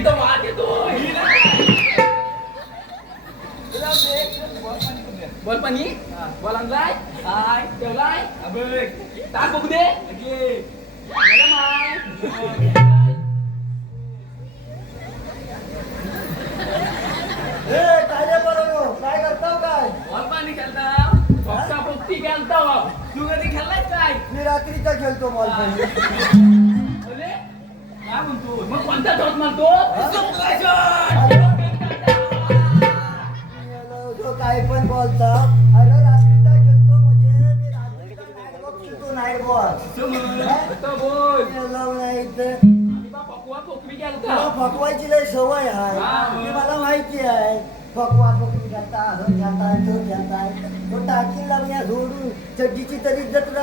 इथं वाद येतोय. बोल पाणी बोल आणलाय हाय ठेवलाय ताक बघू दे मला माय काय करताव काय बोल पाणी खेळता फक्ता फक्ती खेळता तू कधी खेळलाय काय मी रात्रीचा खेळतो बॉल पाणी अरे काय म्हणतो मग कोणता शॉट मारतो काय पण बोलता अरे रात्रीचा खेळतो म्हणजे मी रात्रीचा नाईट बॉल खेळतो नाईट बॉल नाही तर फकवायची लय सवय आहे मला माहिती आहे फकवा फकवी घेता तो घेताय तो टाकी लागल्या झोडून चड्डीची तरी इज्जत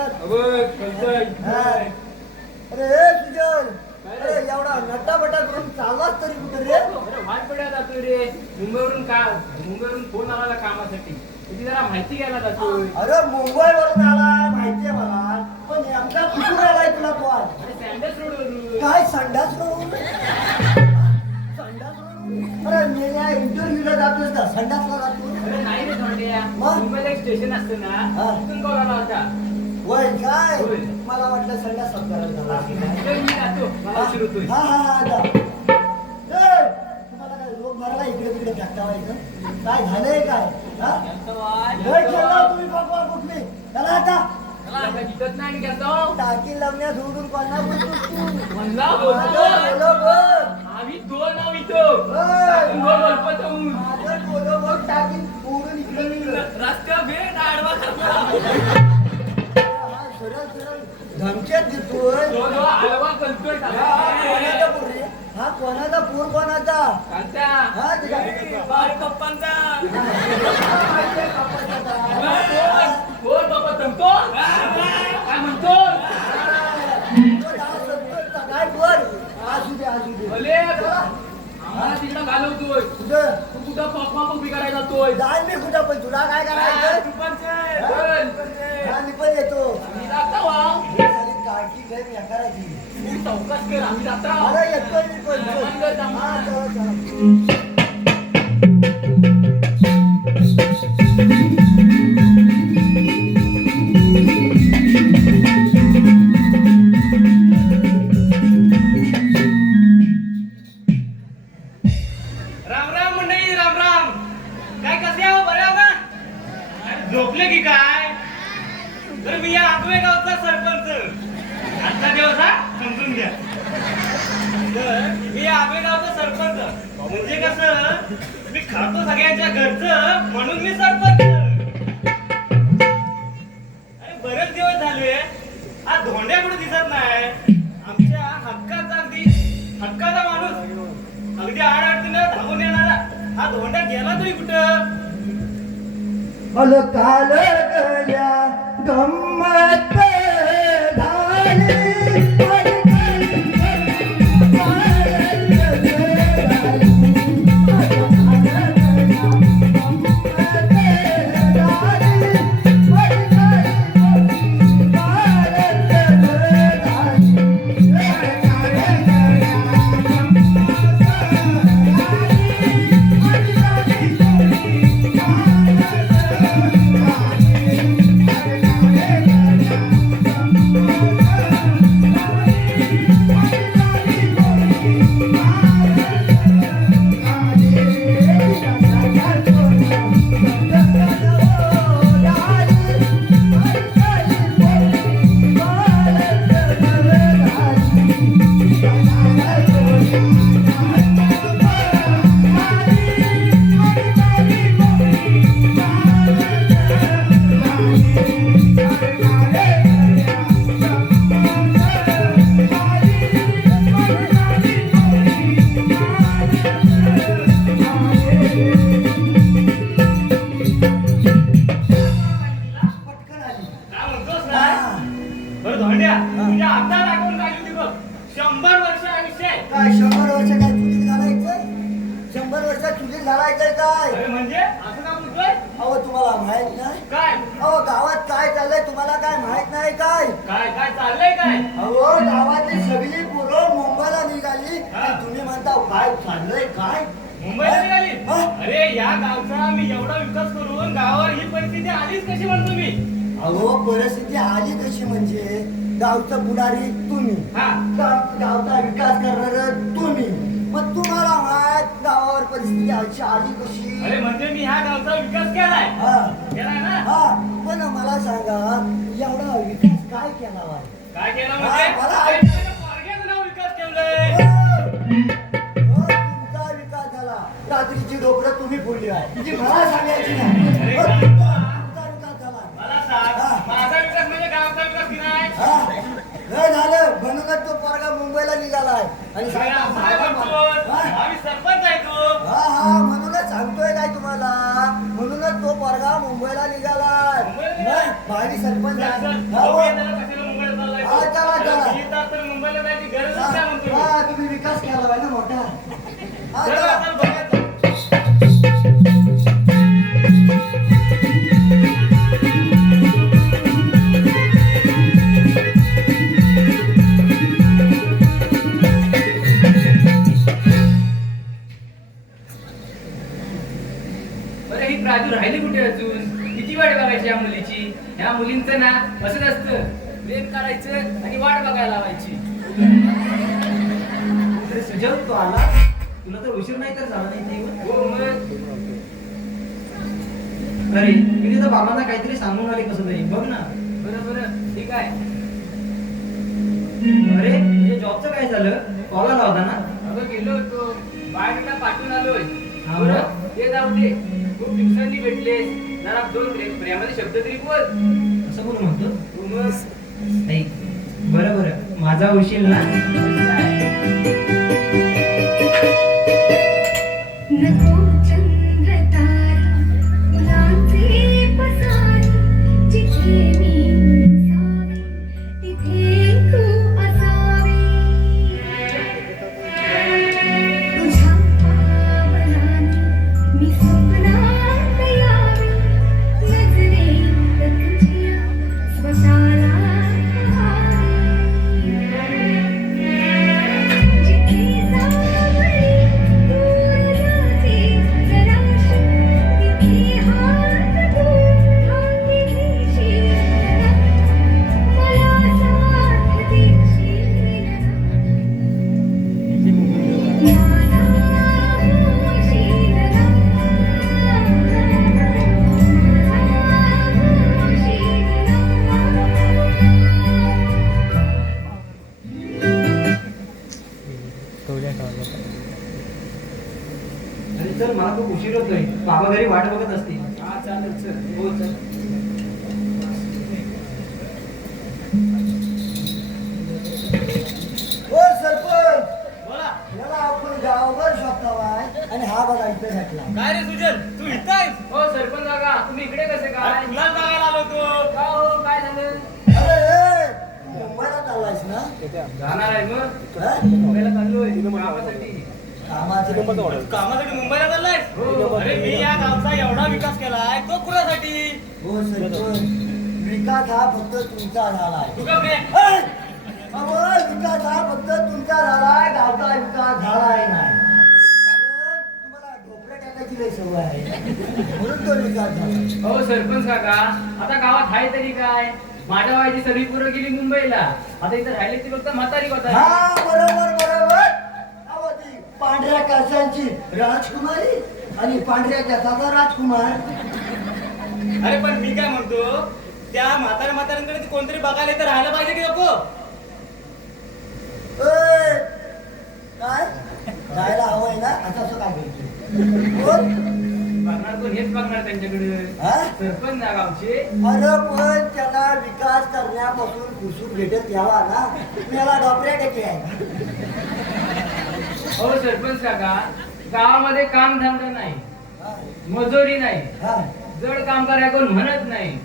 अरे सुजल अरे एवढा नटाबटा करून चाललाच तरी कुठे रे वाटपड्या जातोय रे मुंबईवरून फोन आला कामासाठी तुझी जरा माहिती घ्यायला जातोय अरे मुंबईवरून आला माहितीये मला पण नेमका कुठून आलाय तुला कॉल सँडल्स रोडवरून काय संडास रोड अरे मी या इंटरव्ह्यूला जातोस का संडासला जातो अरे नाही रे धोंड्या मुंबईला एक स्टेशन असतं ना तिथून कॉल आला होता वय काय मला वाटलं संडास करायला झाला मी जातो मला उशीर होतोय हा जा तुम्हाला काय रोग भरला इकडे तिकडे टाकावायचं काय झालंय काय तुम्ही पकवा कुठली चला आता टाकी लावण्या सोडून कोणा टाकी सोडून इकडे रस्ता भेट आडवा सरळ सरळ धमक्यात देतोय आडवा करतोय कोणाचा पूर रे हा कोणाचा पूर कोणाचा हा पप्पांचा काय म्हणतो काय बर असू दे आम्हाला तिकडं घालवतोय तू कुठं पप्पा उभी करायला जातोय जाय मी कुठं पण तुला काय करायचं मी पण येतो काठी घे मी करायची चौकस कर आम्ही जाता अरे येतोय मी पण हा चला झोपले की काय तर मी या आगवे गावचा सरपंच आजचा दिवस हा समजून घ्या मी या आगवे गावचा सरपंच म्हणजे कसं मी खातो सगळ्यांच्या घरचं म्हणून मी सरपंच अरे बरेच दिवस झाले हा धोंड्या कुठे दिसत नाही आमच्या हक्काचा माणूस अगदी आडअडचणीवर धावून येणारा हा धोंड्या गेला तरी कुठं काल गल्या गम्मत झाली काय अरे म्हणजे असं का बोलतोय? अहो तुम्हाला माहित नाही काय अहो गावात काय चाललंय तुम्हाला काय माहित नाही काय काय काय चाललंय काय? अहो गावातली सगळी पोरं मुंबईला निघाली हा. आणि तुम्ही म्हणता काय चाललंय काय मुंबईला निघाली? हा? अरे या गावचा मी एवढा विकास करून गावावर ही परिस्थिती आलीच कशी म्हणतो मी? अहो परिस्थिती आली कशी म्हणजे गावचं पुढारी तुम्ही हा गावचा विकास करणार तुम्ही मग तुम्हाला माहित गावावर परिस्थिती अशी आली कशी अरे म्हणजे मी ह्या गावचा विकास केलाय हा केलाय ना? हा पण मला सांगा एवढा विकास काय केला आहे काय केलं हा, म्हणजे? मला अरे, ऐक- माझ्या पोरग्याचं नाव विकास ठेवलंय. तुमचा विकास झाला रात्रीची डोकरं तुम्ही फोडली आहे जी मला सांगायची नाही अरे, हो, तुमचा विकास झाला मला सांग हा. माझा विकास म्हणजे गावचा विकास की नाही? हा लय झालं म्हणूनच तो पोरगा मुंबईला निघालाय आणि अरे, सांगता असं काय माझा म्हणतोस? हा? आम्ही सरपंच आहे तू. हा म्हणूनच सांगतोय काय तुम्हाला म्हणूनच तो पोरगा मुंबईला निघालाय मुंबईला निघालाय? मग भावी सरपंच चल, आहे. चल, हा, बघूया हो. त्याला कशाला मुंबईला चाललाय तो. हा, चला, अरे, चला. मी तर तर मुंबईला जायची गरजच हा, नाही म्हणतो मी. हा, तुम्ही विकास केला पाहिजे ना मोठा हा, चल, चला. चल, बघूया चल. बरं ही प्राजू राहिली कुठे अजून किती वाट बघायची या मुलीची ह्या मुलींचं ना असंच असतं प्रेम करायचं आणि वाट बघायला लावायची अरे सुजल तू आला तुला तर उशीर नाही तर झाला नाही ते येऊन. हो मग अरे मी तिथं बाबांना काहीतरी सांगून आले कसं तरी बघ ना बरं बरं ठीक आहे अरे तुझ्या जॉबचं काय झालं कॉल आला होता ना अगं गेलो होतो बायोडेटा पाठवून आलोय हा, बरं ते जाऊ दे खूप दिवसांनी भेटलेस जरा दोन प्रेमाचे शब्द तरी बोल असं कोण म्हणतो हो मग नाही बरं बरं माझा उशीर ना नको चंद्र तारा फुलांचे पसारे जिथे मी असावे तिथे तू असावे तुझ्या पावलांनी मी स्वप्नात यावे नजरेत तुझ्या स्वतःला जिथे सावली दूर जाते जराशी तिथे हात तू हाती घेशील मला साथ देशील माझा अरे चल मला खूप उशीर होतोय बाबा घरी वाट बघत असतील हा चालेल चल हो चल ओ सरपंच बोला याला आपण गावभर शोधतावाय आणि हा बघा इथे घातला काय रे सुजल तू इथं आहेस? हो सरपंच काका तुम्ही इकडे कसे काय अरे, तुला बघायला आलो तो का हो काय झालं अरे ए, तू मुंबईला चाललायस ना जाणार आहे मग हा? मुंबईला चाललोय कामासाठी कामाचं कामासाठी मुंबईला चाललाय हो. अरे मी या गावचा एवढा विकास केलाय तो कुणासाठी? हो सरपंच विकास हा फक्त तुमचा झालाय तू का रे? ए! अहो, विकास हा फक्त तुमचा झालाय गावचा विकास झालाय नाही कारण तुम्हाला ढोकळ्या टाकायची लय सवय आहे म्हणून तो विकास झाला हो सरपंच काका आता गावात आहे तरी काय माझ्या वयाची सगळी पोरं गेली मुंबईला आता इथं राहिले ती फक्त म्हातारी होता हा बरोबर बरोबर अहो ती पांढऱ्या केसांची राजकुमारी आणि पांढऱ्या केसाचा राजकुमार अरे पण मी काय म्हणतो त्या म्हाताऱ्यांकडे ती कोणतरी बघायला तर राहायला पाहिजे की नको? ए, काय जायला हवंय ना आता असं काय करतो कोण? बघणार कोण हेच बघणार त्यांच्याकडे हा? सरपंच ना गावचे अरे पण त्याला विकास करण्यापासून कुसूर भेटत यावा ना त्याला डॉक्टरे टक्के आहे हो सरपंच काका गावामध्ये काम धंदा नाही हा, मजुरी नाही हा. जड काम करायला कोण म्हणत नाही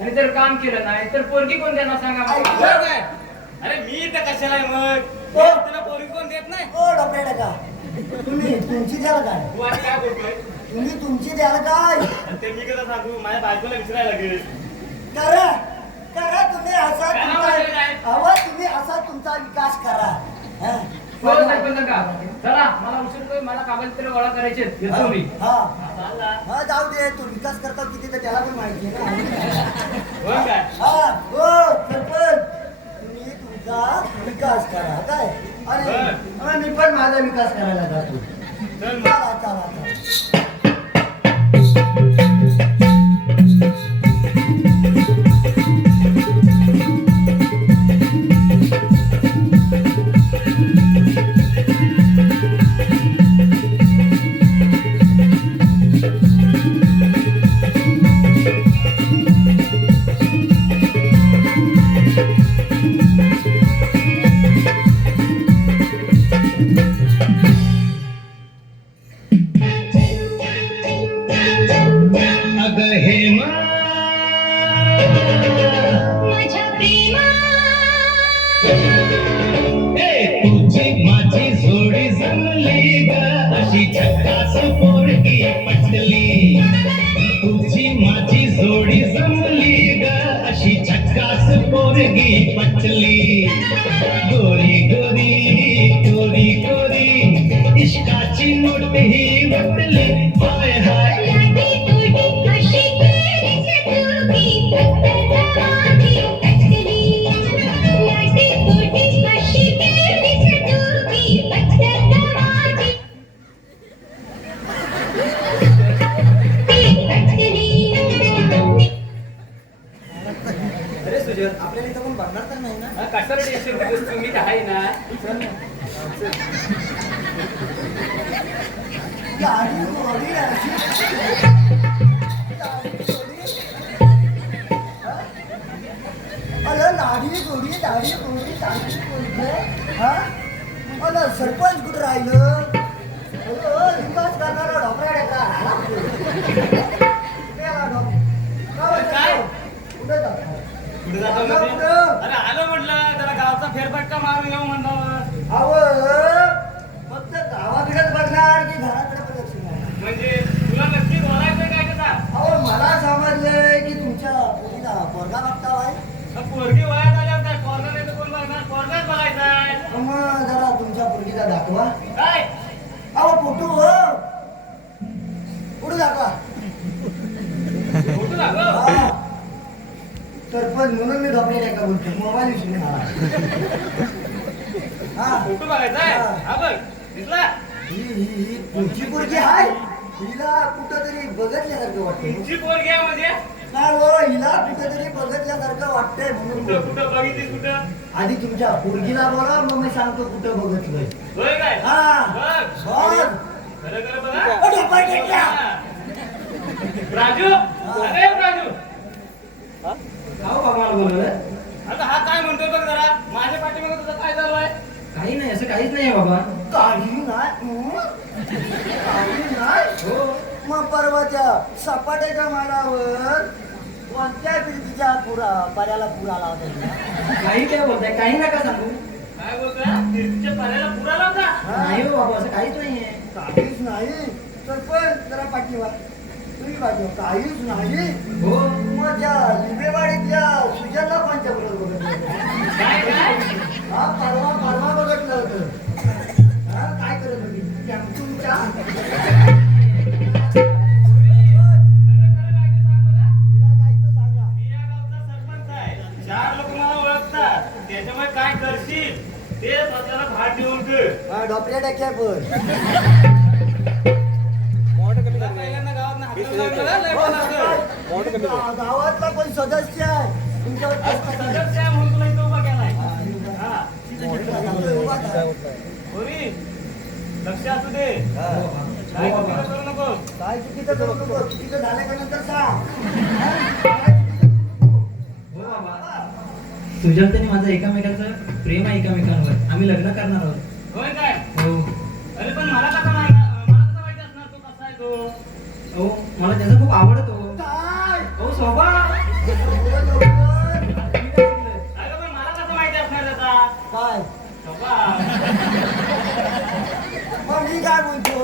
आणि जर काम केलं नाही तर पोरगी कोण त्यांना सांगा ऐक. मला? बरं काय? अरे मी इथं कशाला आहे मग? हो. तुला पोरी कोण देत नाही? ओ डॉक्टरे टका तुम्ही तुमची द्याल काय तू आता काय बोलतोय? तुम्ही तुमची द्याल काय आणि ते मी कसं सांगू माझ्या बायकोला विचारायला लागेल करा करा तुम्ही असा काय नाव तुमचा आहे काय? अहो तुम्ही असा तुमचा विकास करा हा. हो सरपंच का चला मला उशीर होतोय, मला कागदपत्र गोळा करायचे आहेत. येतो मी हा चालला हा जाऊ दे तो विकास करता किती तर त्याला पण माहिती आहे ना होय काय हा हो सरपंच तुम्ही तुमचा विकास करा काय अरे हा, मी पण माझा विकास करायला जातो चल मग. चला चला चला. अगं हेमा माझ्या प्रेमा तुझी माझी जोडी जमली ग अशी झक्कास पोरगी पटली तुझी माझी जोडी जमली ग अशी झक्कास पोरगी पटली गोरी गोरी गोरी गोरी इश्काची नोट ही वाटली हाय हाय लाडी गोडी अशी केलीस तुम्ही फक्त माझी टचली लाडी गोडी अशी केलीस तुम्ही फक्त माझी टचली अरे सुजय आपल्याला इथं कोण बघणार तर नाही ना हा, कशाला टेन्शन घेतोस तू? मी तर आहे ना लाडी गोडी अशी लाडी गोडी हा? अरे लाडी गोडी लाडी गोडी लाडी गोडी हा अरे सरपंच कुठं राहिलं अरे विकास करणारा डॉक्टर आहे का आला काय? कुठे जातो कुठे जातो म्हणजे? अरे आलो म्हटलं जरा गावचा फेरफटका मारून येऊ म्हणलं अहो फक्त गावाकडेच बघणार की घराकडे पण लक्ष नाही म्हणजे तुला नक्की बोलायचं काय कसा अहो मला समजलंय की तुमच्या मुलीला पोरगा बघता आहे पोरगी वयात आल्यावर काय पोरगा नाही तर कोण बघणार पोरगाच बघायचा आहे मग जरा तुमच्या मुलगीला दाखवा काय अहो फोटो हो पुढे दाखवा फोटो दाखव हा. सरपंच म्हणून मी डॉक्टर आहे का बोलतो मोबाईल विसरून आला हा फोटो बघायचा आहे हा बघ दिसला ही तुमची पोरगी आहे हिला कुठंतरी बघितल्यासारखं वाटतंय तुमची पोरगी आहे म्हणजे नाही हो हिला कुठंतरी बघितल्यासारखं वाटतंय म्हणून कुठं कुठं बघितली कुठं आधी तुमच्या पोरगीला बोला मग मी सांगतो कुठं बघितलंय होय काय हा बघ बघ खरं खरं बघा अरे, पाय टेकला. हा. राजू अरे राजू हो बाबा मला बोलवलं आता हा काय म्हणतोय बघ जरा माझ्या पाठीमागे तुझं काय चालू आहे काही नाही असं काहीच नाही बाबा काही नाही काही नाही हो मग परवा त्या सपाट्याच्या माडावर कोणत्या पिढीच्या पर्याला पूर आला होता तुला? काही काय बोलताय काही नका सांगू काय बोलतोय तिरच्या पाण्याला पुरा लावता नाही हो बाबा असं काहीच नाहीये काहीच नाही तर पण जरा पाठीवा तुम्ही पाठवा काहीच नाही हो मग त्या लिंबेवाडीतल्या सुजनला कोणत्या बरोबर बघितलं काय काय हा परवा बघितलं होतं हा काय करत होती तुमच्या मी या गावचा सरपंच आहे 4 लोक मला ओळखतात त्याच्यामुळे काय करशील ते स्वतःला भाट देऊन कर डॉक्टर टाक्या पण तुला पहिल्यांदा गावात हाकलून लागलं लय बोलावं. गावातला पण सदस्य आहे तुमच्यावर सदस्य आहे म्हणून तुला इथं उभा केलाय हा होरी लक्ष असू दे काय चुकीचं करू नको काय चुकीचं करू नको चुकीचं झाल्याच्या नंतर सांग हो बाबा तुझ्यावर आणि माझं एकामेकांचं प्रेम आहे एकामेकांवर आम्ही लग्न करणार आहोत होय काय हो अरे पण मला कसं माहिती असणार तो कसा आहे तो हो मला त्याचा खूप आवडतो काय हो स्वभाव अगं पण मला कसं माहिती असणार त्याचा काय बाबा मग मी काय म्हणतो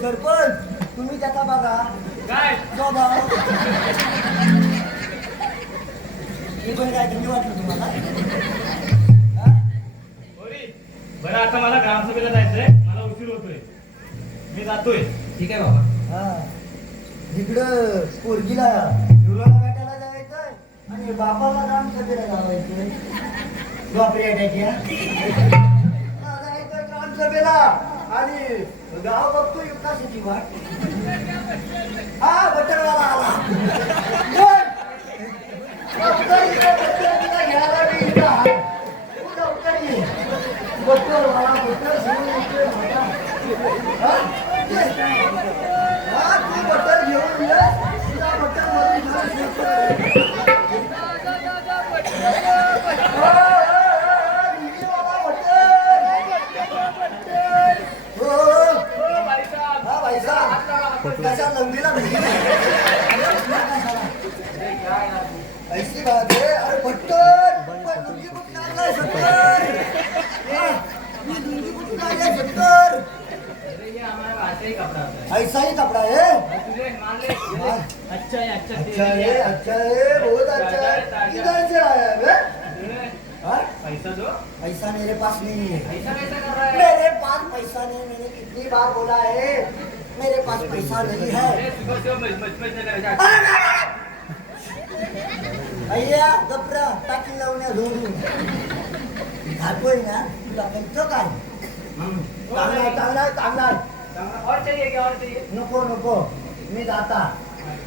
सरपंच तुम्ही त्याचा बघा काय स्वभाव. मी पण काय थंडी वाटलं तुम्हाला हा? होरी बरं आता मला ग्रामसभेला जायचंय मला उशीर होतोय मी जातोय ठीक आहे बाबा. हा. इकडं पोरगीला मुलाला भेटायला जायचंय आणि बापाला ग्रामसभेला जावायचंय. बापरे अटॅक जायचं ग्रामसभेला आणि गाव बघतो युकासाठी वाट. हा बटरवाला आला. बोल. लवकर ये, बटरवाला घ्यायला मी इथं आहे. तू लवकर ये. बटरवाला बटर घेऊन येतोय मला. हा? ये. हा, तू बटर घेऊन ये. तुला बटर मधून घेऊन येतोय. कशा लंबीला ऐसी बात है. अरे पट्टन पण लुंगी कुठून आणलाय सत्तर. मी लुंगी कुठून आणलाय सत्तर. अरे ये हमारा भाषा ही कपड़ा होता है. ऐसा ही कपड़ा है. तुझे मान ले अच्छा है अच्छा अच्छा है, अच्छा है, बहुत अच्छा है. किधर से आया है बे? हाँ? पैसा दो. पैसा मेरे पास नहीं है. ऐसा कैसा कर रहा है? मेरे पास पैसा नहीं. मैंने कितनी बार बोला है मेरे पास पैसा नहीं है. अरे सुबह से मच लगा. अय्या गपरा टाकी लावण्या धोरून खातोय ना तुला कळतं काय. चांगला चांगला चांगला और चाहिए क्या और चाहिए? नको नको मी जाता.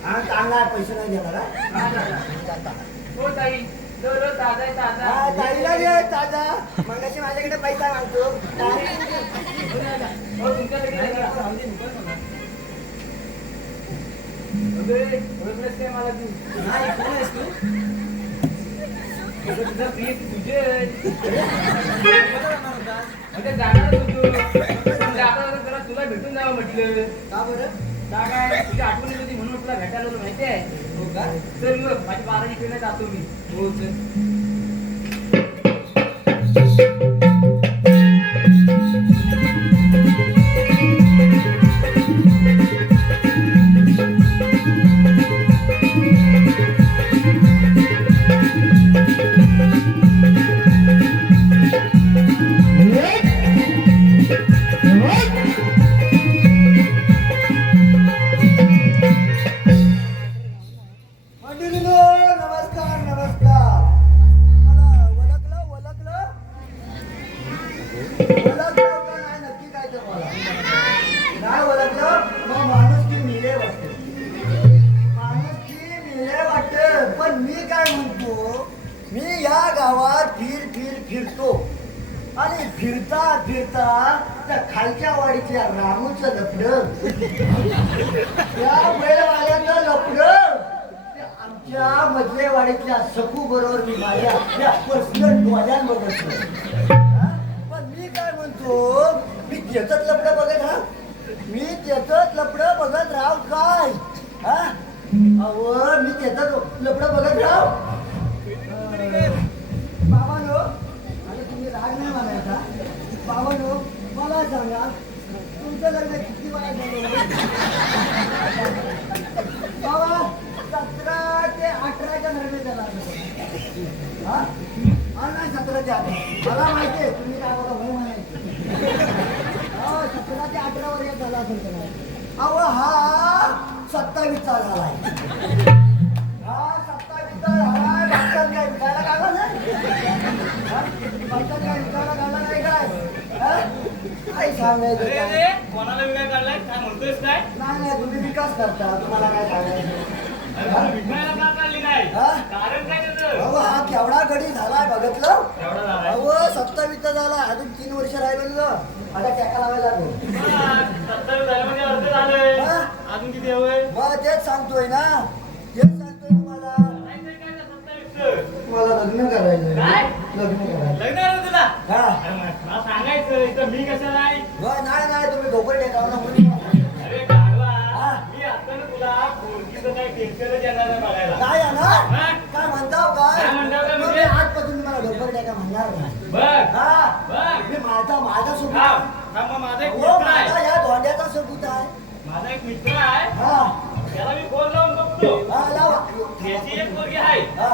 हा चांगला पैसे नाही देणार हा? हाँ, जाता. हो ताई लो लो ताजा है ताजा. हा ताईला घे ताजा. मगाशी माझ्याकडे पैसा मागतो. हो तुमच्या लगेच राहू दे निकल मला. अबे ओळखलंस काय मला तू? नाही, कोण आहेस तू? अगं तुझा प्रिय तुझे कुठं जाणार होता? म्हणजे जाणार होतो म्हणजे आता जरा तुला भेटून जावं म्हटलं. का बरं? का काय तुझी आठवण येत होती म्हणून तुला भेटायला आलो माहिती आहे. हो का? चल मग माझी 12 इकडे जातो मी. हो चल. मंडळीनो नमस्कार नमस्कार. मला ओळखलं ओळखलं ओळखलं का नाही नक्की काय तर मला नाही ओळखलं मग माणुसकी मिले वाटते. माणुसकी मिले वाटते. पण मी काय म्हणतो मी या गावात फिरतो आणि फिरता फिरता त्या खालच्या वाडीतल्या रामूचं लपडं त्या बैलवाल्याचं लपडं आमच्या मधलेवाडीतल्या सकू बरोबर मी माझ्या त्या पर्सनल डोळ्यांवर बसलो. पण मी काय म्हणतो मी त्याचंच लपडं बघत राह. मी त्याचंच लपडं बघत राह काय. हा अहो मी त्याचंच लपडं बघत राह. बाबांनो आणि तुम्ही राग नाही म्हणायचा. बाबांनो मला सांगा तुमचं लग्न किती वेळा झालं. बाबा 17 ते 18च्या दरम्यान झाला. हा नाही 17 ते 18 मला माहिती आहे. तुम्ही काय बघा हो म्हणायचे. 17 ते 18 वर्ष झाला असेल त्याला. अहो हा 27चा झालाय. हा 27चा झालाय. बागकात काय विकायला काढला नाही. बागकात काय विकायला काढला नाही काय. काय सांगायचं अरे काय. रे कोणाला विकाय काढलाय काय म्हणतोयस काय नाही तुम्ही विकास करता. तुम्हाला काय सांगायचं. अरे तू विकायला का काढली नाही हा? कारण काय त्याचं अहो हा केवढा गडी झालाय बघितलं. एवढा झालाय अहो 27चा झाला. अजून 3 वर्ष राहिलेलं. आता टॅका लावायला लागलो. 27 झालं म्हणजे अर्ध झालंय हा? अजून किती हवंय मग तेच सांगतोय ना. तेच सांगतोय तुम्हाला. जायचंय काय त्या 27चं? मला लग्न करायचं. काय? लग्न करायचं. लग्न आहे ना तुला हा अरे मला सांगायचं इथं मी कशाला आहे नाही नाही तुम्ही ढोपर टेकावं ना म्हणून. अरे गाढवा हा? मी आता ना तुला पोरगीचं काय टेन्शनच येणार नाही बघायला काय आहे ना हा? काय म्हणताव काय. काय म्हणताव काय मग म्हणजे? मी आजपासून तुम्हाला ढोपर टेका म्हणणार नाही. बघ हा बघ मी माझा थांब सोबत. थांब मग माझा एक हो मित्र माझा आहे या धोंड्याचा सबूत आहे. माझा एक मित्र आहे हा त्याला मी फोन लावून बघतो हा लावा त्याची एक पोरगी आहे हा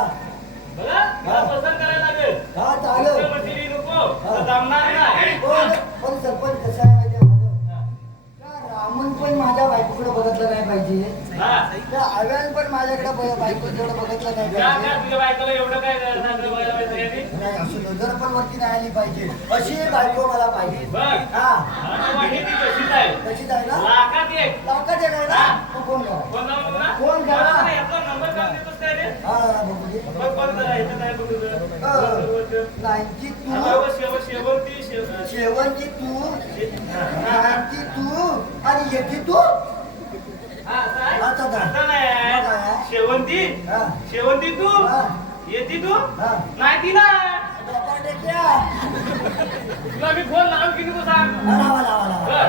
बघा मला पसंत करायला लागेल हा चालेल म्हटली नको तर जमणार नाही पण सरपंच कसं आहे माहिती आहे माझं? त्या रामन पण माझ्या बायकोकडे बघितलं नाही पाहिजे हा त्या आव्यान पण माझ्याकडे बायकोकडे बघितलं नाही का पाहिजे तुझ्या बायकोला एवढं काय सांगलं बघायला पाहिजे यांनी? नाही असं नजर पण वरती नाही आली पाहिजे अशी बायको मला पाहिजे बघ हा मला तर वाटते ती तशीच आहे तशीच आहे ना लाखात एक लावतात आहे ना मग फोन करा फोन लावून बघ ना फोन करा. मला नाही, याचा नंबर काय देतोस काय रे हा बघू दे बघ बघ जरा याच्यात आहे बघ तुझं. 92 हा, बघ, शेवंती शेवंती तू हा, 92 आणि येते तू असं आहे? आता काय? असं नाही मग काय? शेवंती हा. शेवंती तू हा. येती तू हा. नाही ती ना डोका टेक्या. तुला मी फोन लावून की नको सांग लावा लावा लावा बरं.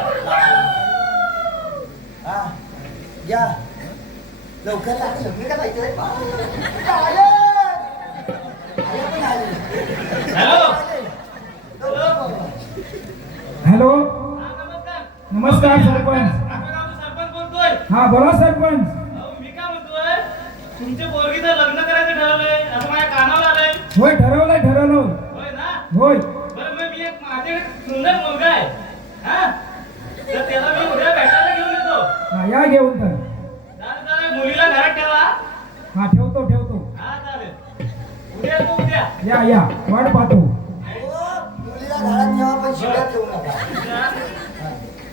हा या लवकर लागेल लग्न का पाहिजे हॅलो हॅलो हा, नमस्कार नमस्कार सरपंच आपल्या गावचा सरपंच बोलतोय हा बोला सरपंच अहो, मी काय म्हणतोय तुमच्या पोरगीचं लग्न करायचं ठरवलंय असं माझ्या कानावर आलंय होय ठरवलं होय ना होय बरं मग मी एक माझ्याकडे सुंदर मुलगा आहे हा तर त्याला मी उद्या भेटायला घेऊन येतो हा या घेऊन तर चालेल मुलीला घरात ठेवा हा ठेवतो हा चालेल उद्या येतो उद्या या वाट पाहतो मुलीला घरात ठेवा पण शिव्यात ठेवू नका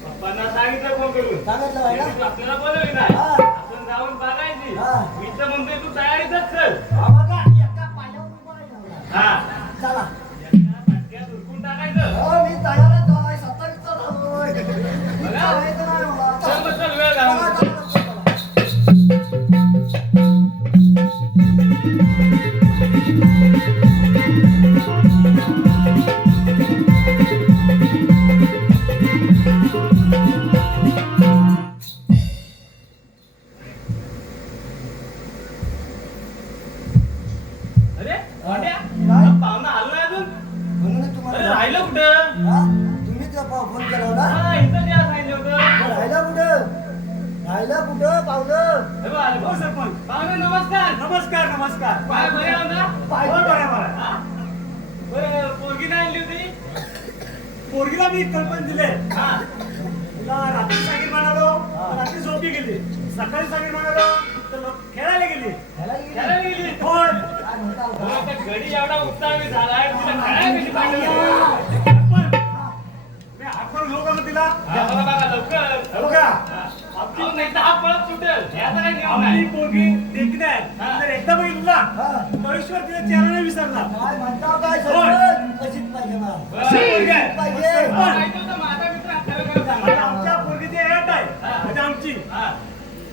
पप्पांना सांगितलं फोन करून सांगितलं आहे ना? त्यांनी आपल्याला बोलवली ना हा. आपण जाऊन बघायची हा. मी तर म्हणतोय तू तयारीतच कर हा बघा, एका पायावर उभा आहे नवरा. हा चला एका फटक्यात उरकून टाकायचं हो मी तयारच झालोय 27चा झालोय बघा. चालायचं नाही मला. चल मग चल वेळ चला, घालवू. चला, चला. अरे वाट्या काय? पाहुणा आलो नाही अजून म्हणूनच अरे तुम्हाला राहिलं कुठं हा? तुम्हीच फोन केला होता हा इथं द्या सांगितलं होतं राहिला कुठं पाहुलं हे बघ, आले बघ सरपंच पाहुणे नमस्कार काय बरे आहो ना पाहिलं बरोबर. हा? बरं पोरगी नाही आणली होती पोरगीला मी कल्पन दिले हा तिला रात्री सांगेल म्हणालो तर रात्री झोपी गेली सकाळी सांगेल म्हणालो तर खेळायला गेली त्याला गेली होय काय म्हणता होता? मला त्या घडी एवढा उत्साही झालाय तिला खेळायला कशी पाहिजे पण मी हात करून घेऊ का मग तिला बघा लवकर हे बघा अहो, नाही तर हा पळत सुटेल याचा काही नियम आपली नाही पोरगी देखणी आहे जर एकदा बघितला हा. महेश्वर तिचा चेहरा नाही विसरणार काय म्हणता काय सरपंच? कशीच पाहिजे मला. अशी पोरगी आहे. पाहिजे. हा, माहिती होतं, माझा मित्र आपल्याला खरं आणि सांगा. आमच्या पोरगीची एट आहे म्हणजे आमची हा.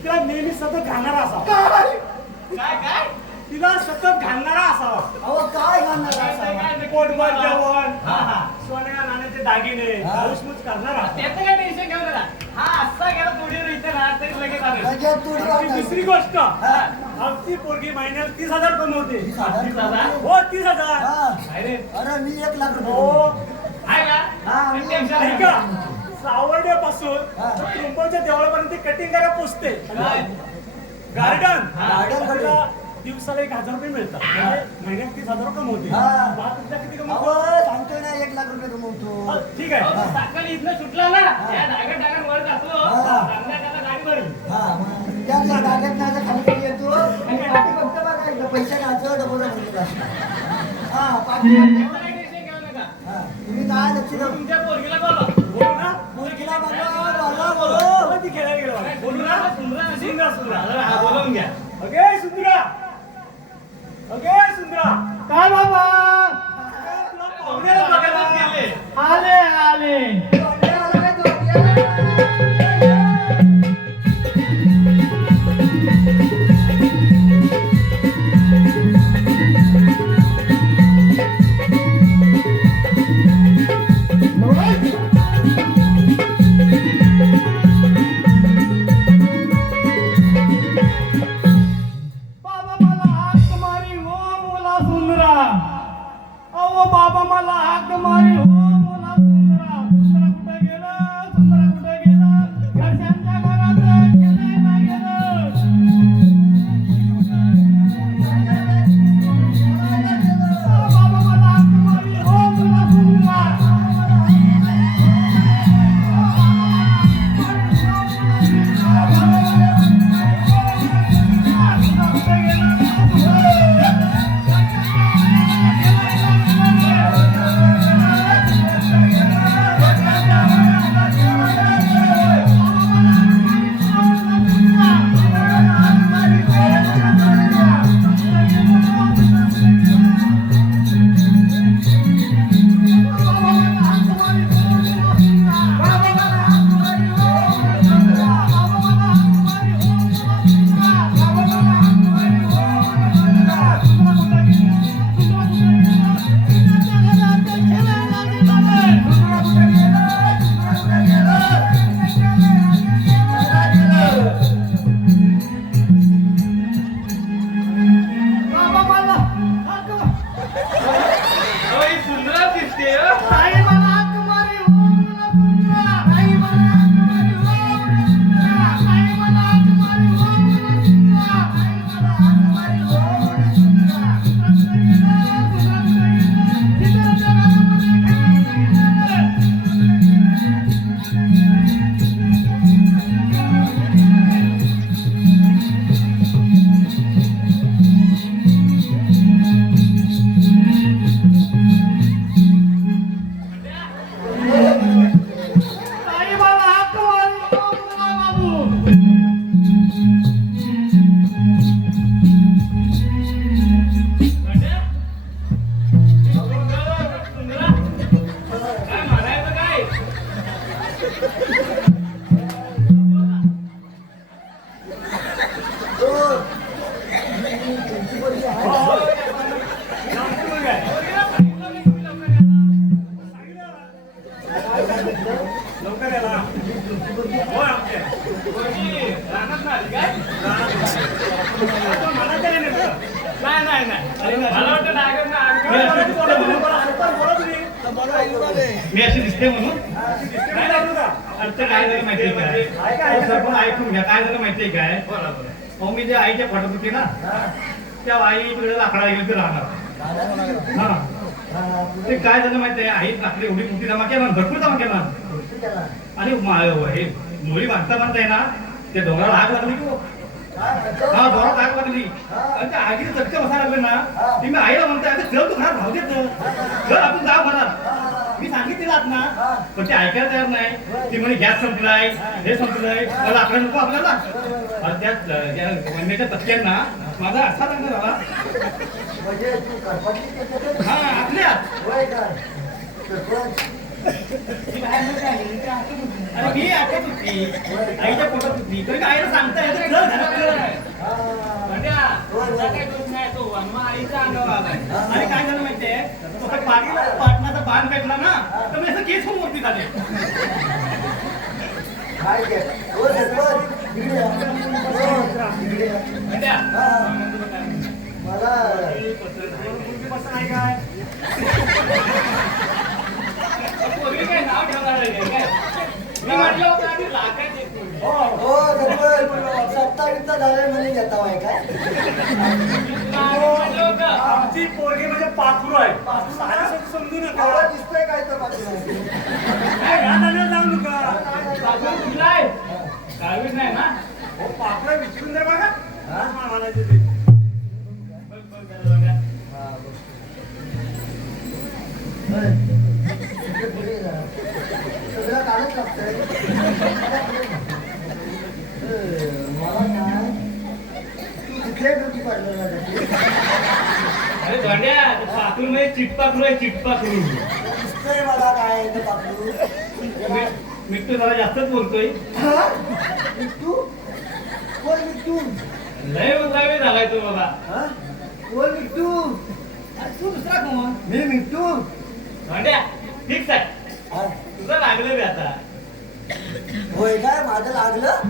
तिला नेहमी सतत घालणारा असावा काय? काय तिला सतत घालणारा असावा अहो काय घालणार काय असावा? काय पोटभर जेवण हा, हा. सोन्या नाण्याचे दागिने हा. हाऊसमूस करणारा त्याचं काय टेन्शन घेऊ नका हा असा गेला थोडी इथे ना तरी लगेच आलं म्हणजे तुडी आणि वाजणार. दुसरी गोष्ट हा. आमची पोरगी महिन्याला 30,000 कमवते 30,000 30,000? हो 30,000 हा. काय रे अरे मी 1 लाख रुपये हो आहे का हा, मी- टेन्शन नाही. ऐका सावर्ड्यापासून हा. त्रुंबवच्या देवळापर्यंत कटिंग करा पोचते काय? गार्डन हा. गार्डन कडे. तिला दिवसाला 1,000 रुपये मिळतात म्हणजे महिन्यात 30,000 कमवते हा. वाहतूकला किती अहो कमवतो सांगतोय ना 1 लाख रुपये कमवतो हा, ठीक आहे अहो, सकाळी इथनं सुटला ना त्या धागड वर जातो हा. संध्याकाळला गाडी भरली हा मग त्या गाड्यात नाही तर खाली खाली येतो आणि पाठी फक्त बघायचं पैसे घ्यायचं डबल भरलेलं असतं. हा पाठी त्याचं काही टेन्शन घेऊ नका हा तुम्ही काय लक्ष देऊ तुमच्या पोरगीला बोला बोलू ना मुलगीला बघा बोलो हो, ती खेळायला गेलो बोलू ना सुंदरा अशी हा बोलवून घ्या अगे सुंदरा काय बाबा तुला पाहुण्याला बघायला गेले आले दोंड्या आला काय दोंड्या? ती तुमची पोरगी आहे हो, हो. का? आमची मुलगी आहे. काय सांगितलं? लवकर याला तुमची पोरगी आहे? होय आमची आहे. राहणार ना आली काय? आता मला तरी नाही बघा. नाही मला वाटतं नागर ना बोला तुम्ही. मी अशी दिसते म्हणून काय लागू का? अर्थ काय झालं माहितीये काय अहो, सर पण ऐकून घ्या काय झालं माहितीये काय अहो मी जे आईच्या फोटोत होती ना त्या आई तिकडे लाकडा गेली ते राहणार हा हा, ते काय झालं माहितीये आई लाकडी एवढी मोठी जमा केला भरपूर जमा केला पुढची त्याला. आणि हे मुली बांधता बांधताय ना ते डोंगराला आग लागली की हो. काय म्हणतो? हा डोंगरात आग लागली आणि त्या आगीचे चटके बसायला लागले ना ती मी आईला म्हणताय अगं चल तू घरात राहू देत चल आपण जा म्हणा मी सांगितलं आत ना पण ते ऐकायला तयार नाही ती म्हणे गॅस संपलाय हे संपलंय मला आपल्याला नको आपल्याला आणि त्या वन्याच्या तक्क्यांना माझा असा लग्न झाला म्हणजे तू करपटली त्याच्यात? हा आपल्या होय का? सरपंच. आणि मी ऐकत होती आईच्या पोटात होती तरी आईला सांगता येतं चल घरात चल हा. आणि काय झालं माहितीये तो काय पाटणाचा बाण पेटला ना तर मी असं केस मूर्ती झाले काय ते? हो सरपंच, इकडे या. हो, इकडे या. हा. मला मुलगीपासून आहे काय? पोरगी काय नाव ठेवणार आहे काय मी म्हटलं होतं आधी लाखाची पोरगी. हो. हो सरपंच 27 झाले म्हणे घेता आहे काय? नाव म्हटलं होतं. आमची पोरगी म्हणजे पाखरू आहे. साधं समजू नका. आवाज दिसतोय काय तर बाजूला? काय या नाण्याला जाऊ नका. बाबा कुठला आहे गावीच नाही ना हो, पाखरू विचारून दे बघा. हा? मला म्हणायचं ते. बघ बघ जरा बघा. हा, बघ. होय. इकडे पुढे ये जरा. सगळं काढत लागतंय. मला काय तू कुठल्या ड्युटी काढलेला जाते? अरे धोंड्या ते पाखरू म्हणजे चिटपाखरू आहे चिटपाखरू दिसतंय मला काय इथं पाखरू. मिट्टू जरा जास्तच बोलतोय हा? मिट्टू? कोण मिट्टू? लय उजलावे झालाय तो बाबा हा? कोण मिट्टू? अरे तू दुसरा कोण मी मिट्टू? धोंड्या फिक्स आहे हा. तुझं लागलं बे आता होय काय माझं लागलं?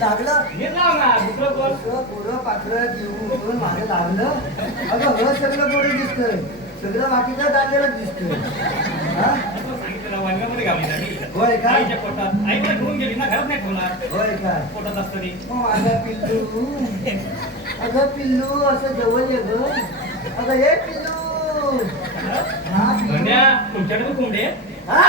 लागलं? हे नाव ना दुसरं कोण पोरं पाखरं घेऊन माझं लागलं. अगं हे सगळं बरं दिसतंय. सगळं बाकीचं लागलेलं दिसतंय. हा? असं सांगितलं ना वनगामध्ये गावी झाली होय का? आईच्या पोटात आई मला घेऊन गेली ना घरात नाही ठेवणार होय काय? पोटात असताना हो अगं पिल्लू. अगं पिल्लू असं जवळ ये ग. अगं ये पिल्लू. हा पिल्लू. धोंड्या तुमच्याकडे कोंबडे हा?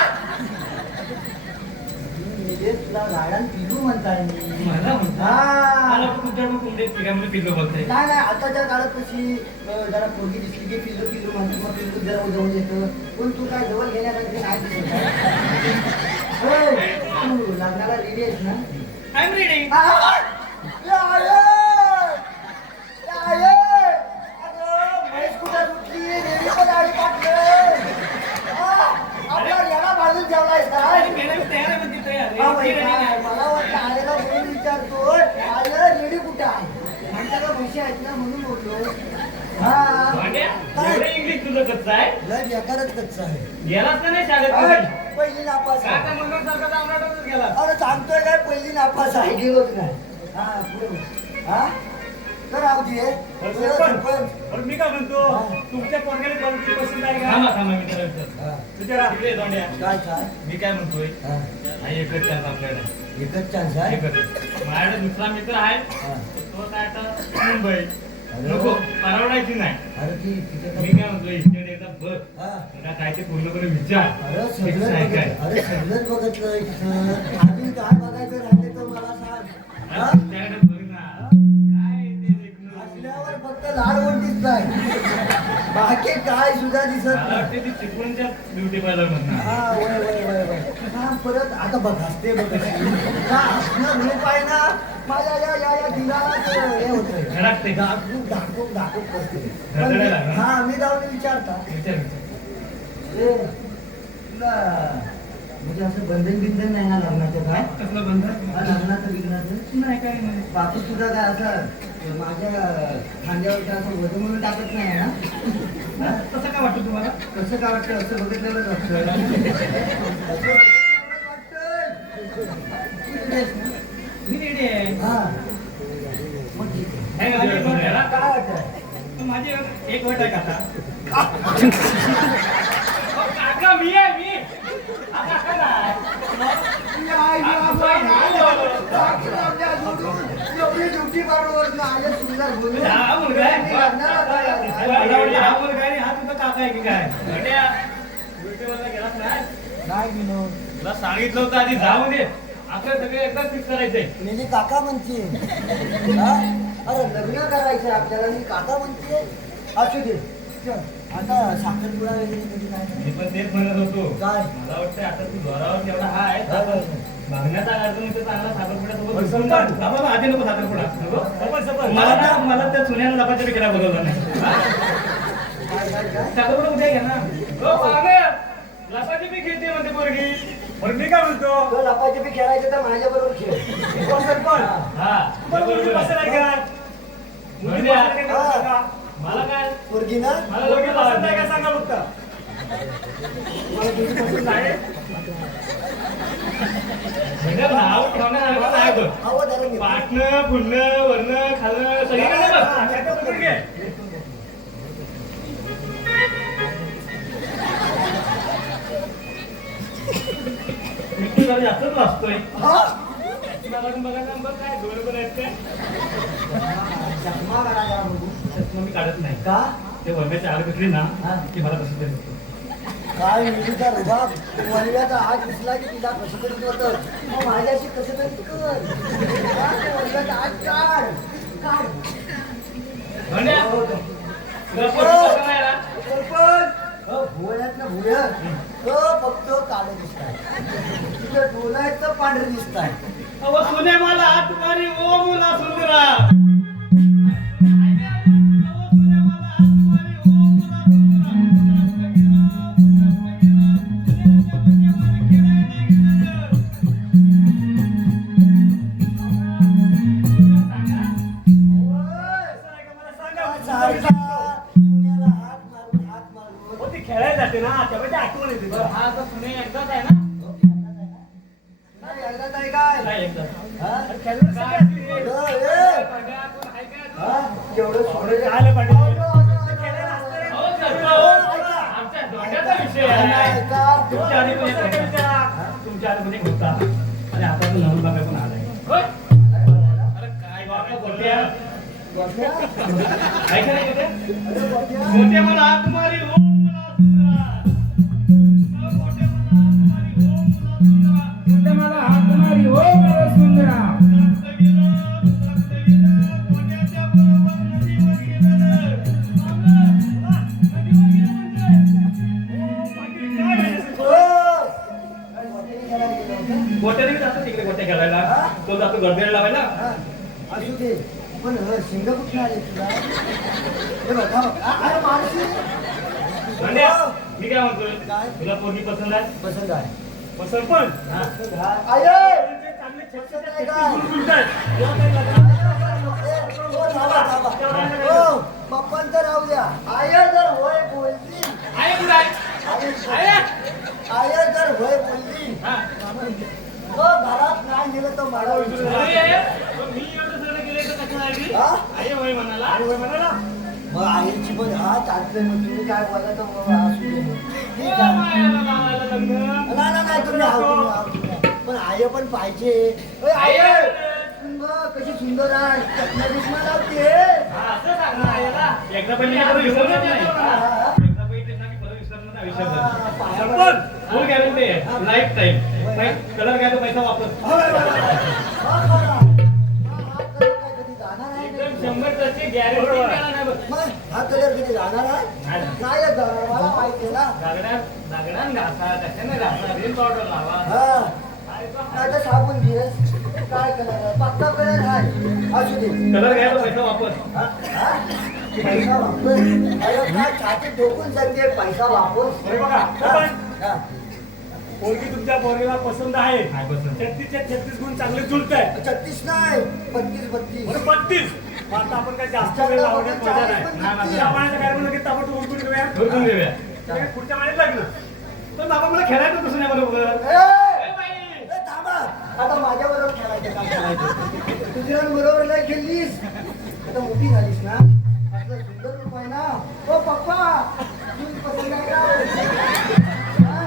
तुला गाड्यान पिल्लू म्हणताय मी. मला म्हणता हा. मला वाटतं तुमच्याकडे कोंबडे पिकामध्ये पिल्लो बोलतोय नाही नाही आताच्या काळात कशी जरा पोरगी दिसली की पिल्लू पिल्लू म्हणतो मग पिल्लू जरा जवळ येतं पण तू काय जवळ घेण्यासाठी नाही दिसत आहे. होय, तू लग्नाला रेडी आहेस ना? आय एम रेडी आ, या आये! या आये! अगं, म्हैस कुठं सुटली? रेडी पण गाडी टाकलंय. आ, आपला याला बाजून ठेवलायस काय? तयार आहे म्हणते तयार हा, बाई, काय? मला वाटतं आईला म्हणून विचारतोय आईला रेडी कुठं आहे म्हणता का म्हशी आहेत ना म्हणून बोललो. हा धोंड्या काय? एवढं इंग्लिश तुझं कसं आहे लय बेकारच कच्चा आहे. गेलास का नाही शाळेत अरे, कधी? पहिली नापास काय आहे. त्या मुलगासारखा जामराटच गेला अरे सांगतोय काय पहिली नापास आहे गेलोच नाही. हा पुढे बोल. हा तर राहू दे. सरपंच, बरं मी काय म्हणतो हा. तुमच्या पोरग्याला कोणती पसंत आहे थांबा का? थांबा मी त्याला विचारतो. हा, विचारा. इकडे धोंड्या काय काय मी काय म्हणतोय हा, आई एकच चान्स आपल्याकडे एकच चान्स आहे. एकच माझ्याकडे दुसरा मित्र आहे हा. तो काय आता मुंबई नको परवडायची नाही अरे ती तिथे मी काय म्हणतो इस्टेट एकदा बघ हा. मला काय ते पूर्णपणे विचार अरे Fix सगळं आहे काय बघितलं. अरे सगळंच बघितलंय तिथं. अजून काय बघायचं राहिले तर मला सांग. हा? त्याकडे बघ ना काय ते देखणं. असल्यावर फक्त लाल वन दिसताय बाकी काय सुद्धा दिसत मला नाही. वाटते ती चिपळूणच्या ब्युटी पार्लर म्हणणार हा वय वय वय वय हा परत आता बघ हसते बघ का हसणं ग्रुप आहे ना माझ्या या दिलाला हे होतंय धडकते. दाखवून करते पण रडायला मी- लागला. हा मी जाऊन विचारता विचार विचार ए, तुला म्हणजे असं बंधन बिंधन नाही ना लग्नाचं काय कसलं बंधन हा, लग्नाचं बिग्नाचं नाही काय नाही बापू सुद्धा काय असं माझ्या खांद्यावर असं वजन म्हणून टाकत नाही ना हा? तसं काय वाटतं तुम्हाला कसं काय वाटतं असं बघितलेलंच वाटतं मी रेडी आहे हा मग ठीक आहे. काय आणि मग वाटतं? काय वाटतं माझी एक वट आहे काका काका मी आहे मी हा, काका नाही. एवढी ड्युटी बरोबर ना आले सुंदर बोलू हा मुलगा आहे मला वाटलं हा मुलगा आहे आणि हा तुझा काका आहे की काय धोंड्या, ड्युटीवरनं गेलास नाही? नाही विनोद तुला सांगितलं होतं आधी जाऊ दे आपलं सगळे एकदाच फिक्स करायचंय म्हणजे काका म्हणते हा? अरे लग्न करायचं आपल्याला मी काका म्हणते असू दे चल, आता साखरपुडा वगैरे कधी काय मी पण तेच म्हणत होतो काय? मला वाटतं आता तू जोरावर एवढा हा आहे बघण्यात आला अजून इथे चांगला साखरपुड्यासोबत पण बसून सरपंच, बाबा आधी नको साखरपुडा नको मला त्या सुन्याला लपाच्या विकेला बोलवलं नाही काय काय काय साखरपुडा उद्या घ्या ना हो पागल लपाची बी खेळते म्हणते पोरगी पण मी काय म्हणतो तो लपाछपी खेळायचं तर माझ्या बरोबर खेळ कोण सरपंच हा तुम्हाला मुलगी बरोबर पसंत आहे आहे. का मुलगी पसंत आहे का सांगा. मला काय पोरगी ना मला मुलगी दोघी पसंत आहे का लावायचं. सांगा फक्त मला तुझी पसंत आहे म्हणजे नाव ठेवण्यासारखं नाही बघ. हवं जरा घे. पाटणं फुडणं वरनं खाल्लं सगळीकडे बघ. हा, त्याचं बघून घे. मी जरा जास्तच वाचतोय हा? तुला बघून बघा ना, बघ काय डोळे पण आहेत काय चष्मा काढा जरा बघू. चष्मा मी काढत नाही का ते वरण्याची आग भेटली ना हा. की मला कसं तरी होतं. काय मुलीचा रुबाब वनव्याचा हात दिसला की तिला कसं तरी होतं मग माझ्याशी कसं तरी कर हा, ते वनव्याचा हात काढ काढ म्हणजे हो, तुला पोरगी पसंत आहे ना? सरपंच भुवयात ना भुवया तो फक्त काळं दिसताय तुझ्या डोळ्यात तर पांढरे दिसताय अहो सुने मला तुम्हारी ओ मुला सुंदरा असं आहे का मला सांगा. सारखा पुण्याला हात मारून हो, ती खेळायला जाते ना तेव्हा ती आठवण येते बरं. हा तर सुने एकदाच आहे ना नाही, एकदाच आहे काय काय एकदाच हा? खेळायला सगळे असते. ए, पांड्या, कोण आहे काय? हा? एवढं सोडलं आलं पाहिजे. खेळायला असतं रे. अहो, सरपंच, आमच्या दोंड्याचा विषय नाही, आहे का? तुमच्या आधी पण एक होता. तुमच्या आधी पण एक होता आणि आता तो नवीन बाबा पण आलाय होय? अरे काय बाबा गोट्या गोट्या? ऐका नाही गोट्या अरे गोट्या? मोठे मला हाक मारी ओ मुला सुंदरा अहो, मोठे मला हाक मारी ओ मुला सुंदरा तुझ्या मला हात मारी हो मला सुंदरा रक्त गेलं, कोण्याच्या बरोबर नदीवर गेलेलं. बाबा, नदीवर गेलं म्हणजे. हो. काय गोट्याने खेळायला गेलं होतं? गोट्याने मी जातो तिकडे गोट्या खेळायला हा? तो जातो गर्दीला लावायला हा, असू दे पण शिंग कुठे आले तुला हे बघ, हा बघ. अरे माणसी धोंड्या, मी काय म्हणतोय काय? तुला पोरगी पसंत आहे पसंत आहे मग सरपंच आय ते चांगले पसंत आहे काय? गुंडाळतात. हो, थांबा, थांबा. हो, पप्पांचं राहू द्या आय जर होय बोलली आहे कुठं आहे? आय आय जर होय बोलली हा. तो घरात नाही गेलं तर मला विचारू. अरे, अरे, मी एवढं सगळं केलं तर कसं आहे की? हा? आहे होय म्हणाला होय म्हणा ना. मग आईची पण हा चालतंय मग तुम्ही काय बोला तर मग असू दे मग. ठीक ओ, आहे. मायाला लावायला लग्न. नाही नाही तुम्ही आहो, तुम्ही आहो. पण आय पण पाहिजे ओय, आय बघ, कशी सुंदर आहे चकना बिकना लावते हा, असं सांग ना याला. एकदा पहिले मी परत विसरणार नाही हा, हा. एकदा पहिले त्यांना मी परत विसरणार नाही आयुष्यभर हा, पाया सरपंच पडा. फुल गॅरंटी आहे लाईफ टाईम कलर घ्यायचा पैसा वापर होय, होय, होय. हा, बरं. हा कलर काय कधी जाणार आहे एकदम का? 100% गॅरंटी द्यायला नाही बघ. मग हा कलर कधी जाणार आहे नाही. नाही जाणार मला माहिती आहे ना दगडान घासा कशाने घासा रिन पावडर लावा हा काय तो नाही तर साबण घेस काय कलर पक्का कलर आहे असू दे कलर घ्यायचा पैसा वापर हा? हा? पैसा वापर अरे काय छाती ठोकून सांगते पैसा वापर होय बघा सरपंच हा. पोरगी तुमच्या पोरगीला पसंत आहे काय पसंत? 36 गुण चांगले जुळत आहे 36 नाही 32 म्हणून 32. मग आता आपण काय जास्त वेळ लावण्यात मजा नाही. या पाण्याच्या कार्यक्रम लगेच ताबडतोब उरकून घेऊया. उरकून घेऊया. लगेच पुढच्या महिन्यात लग्न. तर बाबा मला खेळायचं कसं नाही बरोबर. ए बाई! थांबा आता माझ्या बरोबर खेळायचं काय खेळायचं तुझ्या बरोबर नाही खेळलीस आता मोठी झालीस ना असं सुंदर रूप आहे ना ओ पप्पा तुम्ही पसंत आहे का हा?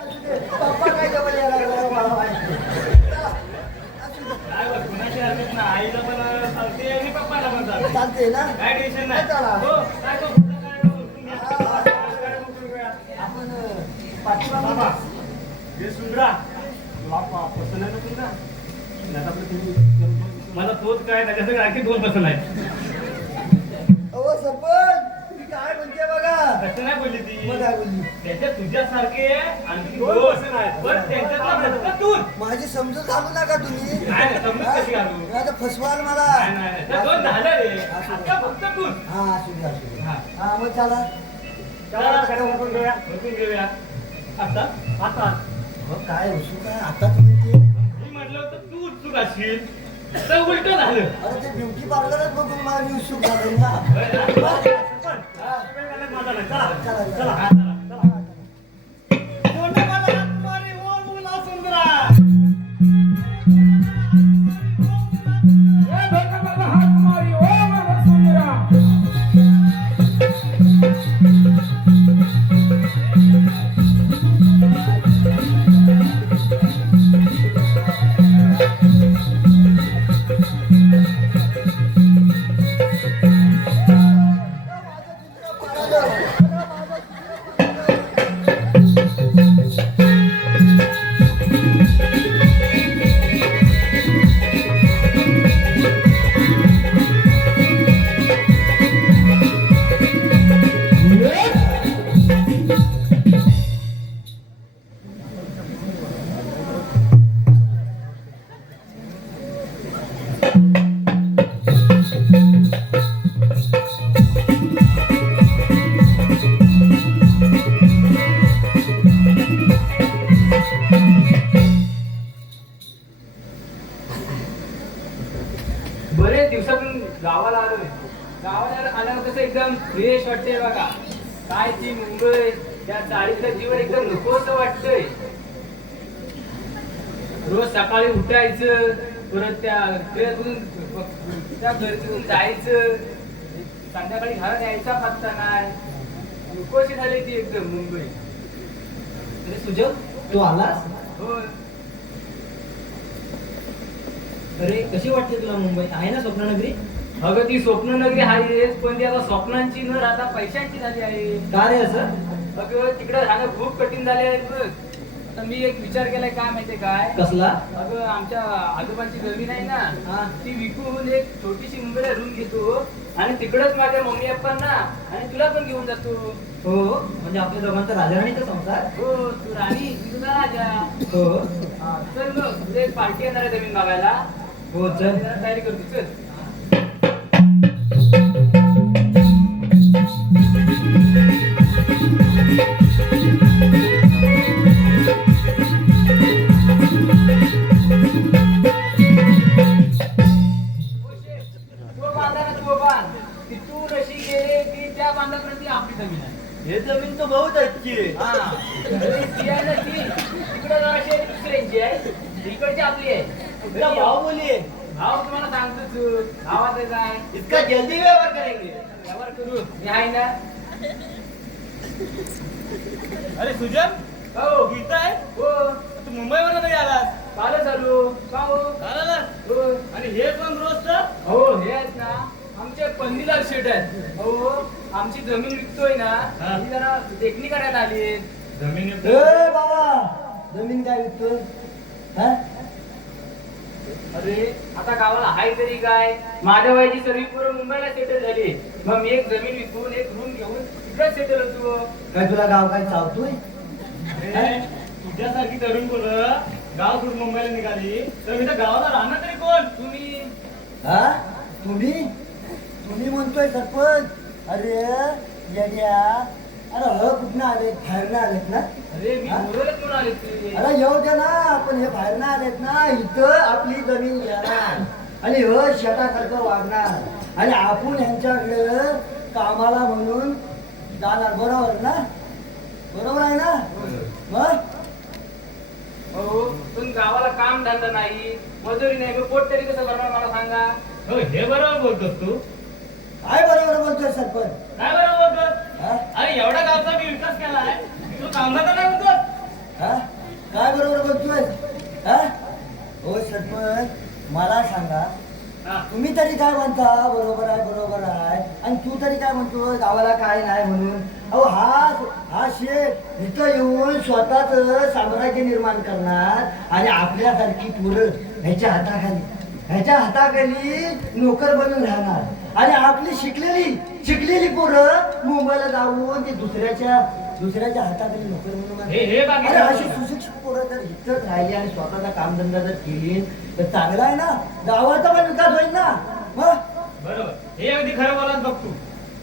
असू दे. पप्पा काय जवळ यायला लागला मला माहिती. असू दे. काय बघ, कुणाची हरकत नाही. आईला पण चालते आणि पप्पाला पण चालते. चालते ना काय टेन्शन नाही. चला. हो, काय तो पुढचं काय उरकून घ्या. आपण पाचवा बाबा हे सुंदरा तुला पसंत आहे ना तुला नाही तर आपलं तुम्ही मला तोच काय त्याच्यासाठी आणखी 2 पसंत आहे. अहो सरपंच ती काय म्हणते बघा तसं नाही बोलली ती. मग काय बोलली त्याच्या तुझ्यासारखे आणखी 2 2 पसंत आहेत. पण त्यांच्यातला फक्त तूच. माझी समजूत घालू नका तुम्ही नाही, समजूत कशी घालू? नाही तर फसवाल मला नाही, नाही, नाही. त्या 2 झाल्या रे. आता फक्त तूच. हा असू दे असू दे हा. हा मग चला त्याला कार्यक्रम करून घेऊया. उरकून घेऊया. आता आता मग काय हुसू काय आता तुम्ही ते मी म्हटलं होतं तू उत्सुक असशील तर उलट झालं. अरे ते ब्युटी पार्लरच बघून मला मी उत्सुक झालो ना होय ना? सरपंच, वेळ घालण्यात मजा नाही. चला चला, चला हा, चला. चला. तोंडाला हात मारी, ओ मुला सुंदरा. ए धोंडाला हात मारी ओ मला सुंदरा. बरेच दिवसातून गावाला आलोय. गावाला आल्यावर कसं एकदम फ्रेश वाटतंय बघा. काय ती मुंबई त्या चाळीतलं जीवन एकदम नकोसं वाटतंय. रोज सकाळी उठायचं परत त्या घरातून जायचं संध्याकाळी घरात यायचा पत्ता नाही. नकोशी झाली ती एकदम मुंबई. अरे सुजल तू आलास होय. अरे कशी वाटते तुला मुंबई आहे ना स्वप्ननगरी अगं ती स्वप्ननगरी आहेच पण ती आता स्वप्नांची न राहता पैशांची झाली आहे. का रे असं अगं तिकडे राहणं खूप कठीण झाले आहे बघ. आता मी एक विचार केलाय काय माहितीये काय कसला अगं आमच्या आजोबांची जमीन आहे ना हा. ती विकून एक छोटीशी मुंबईला रूम घेतो आणि तिकडच माझ्या मम्मी पप्पांना आणि तुला पण घेऊन जातो. हो म्हणजे आपल्या दोघांचा राजराणीचा संसार हो तू राणी मी तुझा राजा. हो हा, चल मग तुझे पार्टी येणार आहे जमीन बघायला. हो चल जरा तयारी करतो चल. तो बांधा ना तो बांध. तिथून अशी गेले की त्या बांधापर्यंत आपली जमीन आहे. हे जमीन तो बहुत अच्छी आहे. हा. अरे ती आहे ना ती तिकडे जराशी दुसऱ्यांची आहे इकडची आपली आहे. मेरा भाव बोलिए भाव तुम्हाला सांगतोच भावात काय इसका जल्दी व्यवहार करेंगे. व्यवहार करू मी आहे ना. अरे सुजन हो गीता आहे हो तू मुंबईवर नाही आलास. कालच आलो का हो आला हो आणि हे पण रोजचं हो हे आहेत ना आमचे पंदीलाल शेठ आहेत. हो आमची जमीन विकतोय ना हा. ती जरा देखणी करायला आली. जमीन ए बाबा जमीन काय विकतोय हा अरे आता गावाला हाय तरी काय माझ्या वयाची सर्व पोरं मुंबईला सेटल झाली. मग मी एक जमीन विकून एक रूम घेऊन तिकडे सेटल होतो. काय तुला गाव काय चावतोय तुझ्यासारखी तरुण मुलं गाव सोडून मुंबईला निघाली तर मी तर गावाला राहणार तरी कोण. तुम्ही हा तुम्ही म्हणतोय सरपंच अरे येड्या अरे हो कुठनं आले बाहेरनं आलेत ना अरे मी हा? मुरळच म्हणून आले ते. अरे येऊ दे ना पण हे बाहेरनं आलेत ना इथं आपली जमीन घेणार आणि हो शेतासारखं वागणार आणि आपण ह्यांच्याकडे कामाला म्हणून जाणार बरोबर ना बरोबर आहे ना मग हो पण गावाला काम धंदा नाही मजुरी नाही मग पोट तरी कसं भरणार मला सांगा. हो हे बरोबर बोलतोस तू काय बरोबर बोलतोय सरपंच काय बरोबर बोलतोस हा? अरे एवढा गावचा मी विकास केलाय तू कामगार काय म्हणतो हा? काय बरोबर बोलतोय हा? हो सरपंच मला सांगा तुम्ही तरी काय म्हणता बरोबर आहे आणि तू तरी काय म्हणतो गावाला काय नाही म्हणून अहो हा शेठ इथं येऊन स्वतःच साम्राज्य निर्माण करणार आणि आपल्यासारखी पोरं ह्याच्या हाताखाली नोकर बनून राहणार आणि आपली शिकलेली पोरं मुंबईला जाऊन ती दुसऱ्याच्या हाताखाली नोकर म्हणून हे बाकी अरे अशी सुशिक्षित पोरं जर इथंच राहिली आणि स्वतःचा कामधंदा जर केली तर चांगला आहे ना गावाचा पण विकास होईल ना मग बरोबर हे अगदी खरं बोलत बघ तू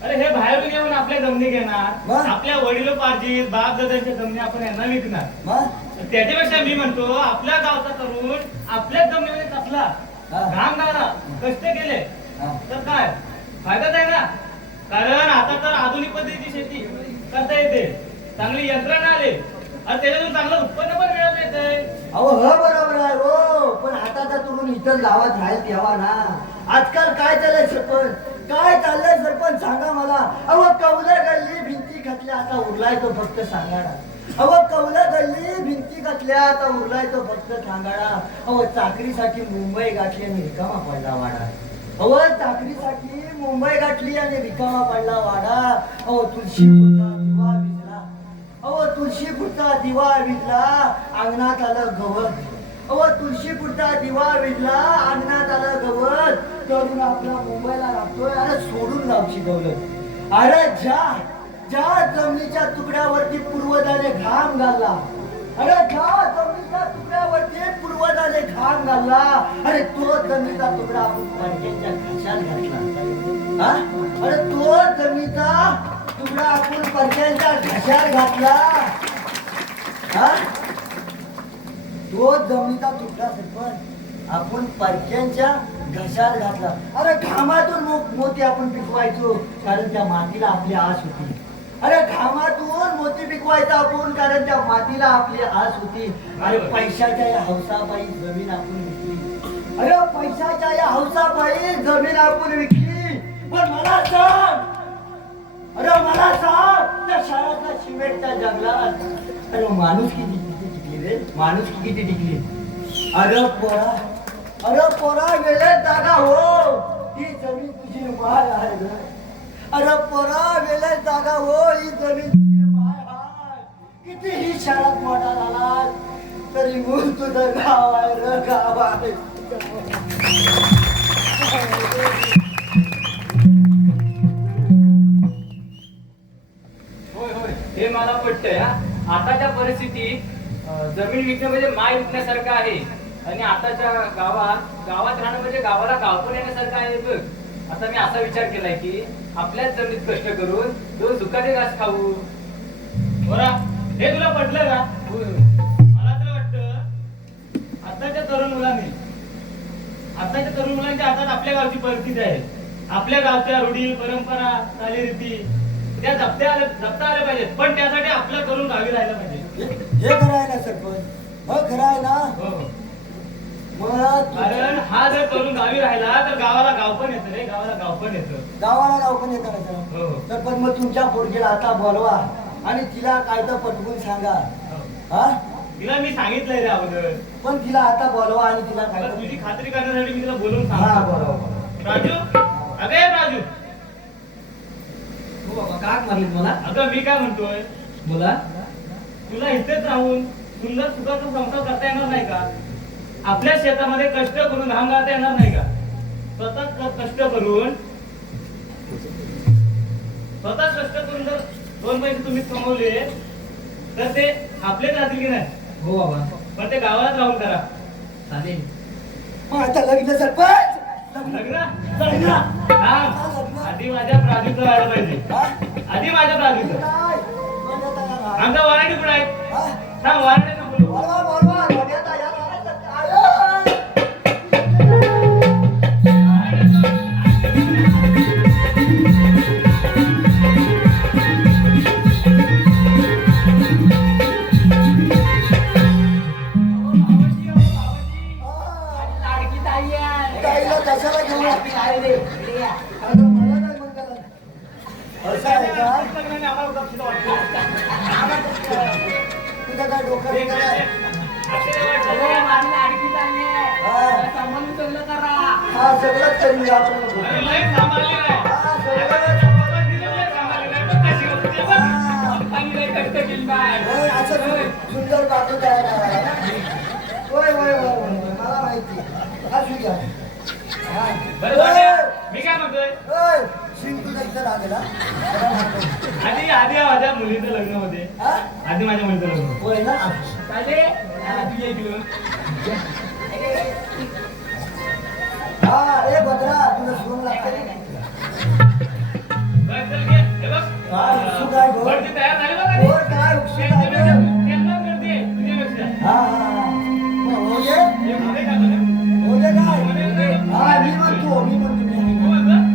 अरे हे बाहेरून येऊन आपल्या जमिनी घेणार मग? आपल्या वडिलोपार्जित बाप दादांच्या जमिनी आपण यांना विकणार मग त्याच्यापेक्षा मी म्हणतो आपल्या गावचा तरुण आपल्याच जमिनीने कसला हा. घाम गाळला कष्ट केले हा. तर काय फायदाच आहे ना कारण आता तर आधुनिक पद्धतीची शेती करता येते चांगली यंत्रणा आले आणि त्याच्यातून चांगलं उत्पन्न पण मिळत येते अहो हो बरोबर आहे हो पण आताचा तरुण इतर गावात राहील तेव्हा ना आजकाल काय चाललंय सरपंच सांगा मला अहो कौलं गल्ली भिंती घातल्या आता उरलाय तो फक्त सांगाडा अहो कौलं गल्ली भिंती घातल्या आता उरलाय तो फक्त सांगाडा अहो चाकरीसाठी मुंबई गाठली आणि रिकामा पडला वाडा अहो चाकरीसाठी मुंबई गाठली आणि रिकामा पडला वाडा अहो तुळशीपुरचा दिवा विजला अंगणात आलं गवत अहो तुळशीपुरचा दिवा विजला अंगणात आलं गवत तरुण आपला मुंबईला राहतोय अरे सोडून जाऊ शिकवलं अरे ज्या जमिनीच्या तुकड्यावरती पूर्वजाने घाम घालला अरे ज्या जमिनीच्या तुकड्यावरती पूर्वजाने घाम घालला अरे तो जमिनीचा तुकडा आपण फडक्यांच्या घशात घातला हा अरे तो जमिनीचा तुकडा आपण फडक्यांच्या घशात घातला हा तो जमिनीचा तुकडा सरपंच आपण परक्यांच्या घशात घातला अरे घामातून मोती आपण पिकवायचो कारण त्या मातीला आपली आस होती अरे घामातून मोती पिकवायचा आपण कारण त्या मातीला आपली आस होती अरे पैशाच्या या हौसापायी जमीन आपण विकली अरे पैशाच्या या हौसापायी जमीन आपण विकली पण मला सांग त्या शाळातल्या सिमेंटच्या जंगलात अरे माणूस किती टिकली रे माणूस किती टिकली अरे पोरा वेळेत जागा हो ही जमीन तुझी माय आहे रे अरे पोरा वेळेत जागा हो ही जमीन तुझी माय आहे किती ही शाळात मोठा झाला तरी मूल तुझं गाव आहे रे गाव आहे होय हे मला पटतंय हा. आताच्या परिस्थितीत जमीन विकणं म्हणजे माय विकण्यासारखं आहे आणि आताच्या गावात राहणं म्हणजे गावाला गाव पण येण्यासारखं आहे बघ. आता मी असा विचार केलाय की आपल्याच जमिनीत कष्ट करून दोन सुखाचे घास खाऊ. बरा हे तुला पटलं का मला तर वाटतं आताच्या तरुण मुलांच्या हातात आपल्या गावची परिस्थिती आहे आपल्या गावच्या रूढी परंपरा चालीरीती त्या जपता आल्या पाहिजेत पण त्यासाठी आपलं करून गावी राहायला पाहिजे हे खरं आहे ना सरपंच हो खरं आहे ना हो मला कारण हा जर करून गावी राहिला तर गावाला गाव पण येतं रे गावाला गाव पण येतं गाव पण येतं ना हो. सर सरपंच मग तुमच्या पोरगीला आता बोलवा आणि तिला काय तर पटवून सांगा हा तिला मी सांगितलंय रे अगोदर पण तिला आता बोलवा आणि तिला काय तर तुझी खात्री करण्यासाठी मी तिला बोलून हा सांगतो बरोबर राजू अगे राजू हो बाबा का मारलीत मला अगं मी काय म्हणतोय बोला तुला इथेच राहून सुंदर सुखाचा संसार करता येणार नाही का आपल्या शेतामध्ये कष्ट करून घाम घालता येणार नाही का स्वतःच कष्ट करून जर 2 पैसे तुम्ही कमवले तर ते आपलेच राहतील की नाही हो बाबा पण ते गावात राहून करा चालेल मग आता लग्न सरपंच लग्न आधी माझ्या प्राजूचं व्हायला पाहिजे हा? आधी माझ्या प्राजूचं काय? आमचा वराडी पुढे आहे हा? सांग वराडीचं बोलू बोलवा बोलवा धोंड्याचा या आयो. लाडकी ताई आहे. ताईला कशाला घेऊन अगं मला काय म्हणतात असं आहे का लग्नाने आम्हाला उदासीन वाटतं. तुझं काय डोकं बिकं आहे? अरे, माझी लाडकी ताई आहे. हा. मला सांभाळून सगळं करा. हा सगळंच करून आपण नको. अरे, लय सांभाळली नाही. हा आता सगळं बाबा दिलं लय सांभाळली नाही. बघ कशी होती बघ. हा. आणि लय कष्ट केली बाय. होय, असं सुंदर बाजू तयार आहे. होय होय होय होय मला माहिती असू द्या हा. बरं धोंड्या, मी काय म्हणतोय होय शिंग तुझा इथं लागेल हा? आधी आधी माझ्या मुलीचं लग्न होते हा? आधी माझ्या मुलीचं लग्न होतं. होय ना चाले? हा, तू ये घेऊन. हा ए भद्रा तुला सोन लागते बरं, चल घे. हे बघ. काय उत्सुक आहे गो? भटजी तयार झाली बघ हो आधी. काय उत्सुक आहे गं? त्यांना करते तुझ्यापेक्षा. हा हा हा. मग हो दे हे पुढे काय म्हणा? हो दे काय हा मी म्हणतो मी म्हणतो तू म्हणतो?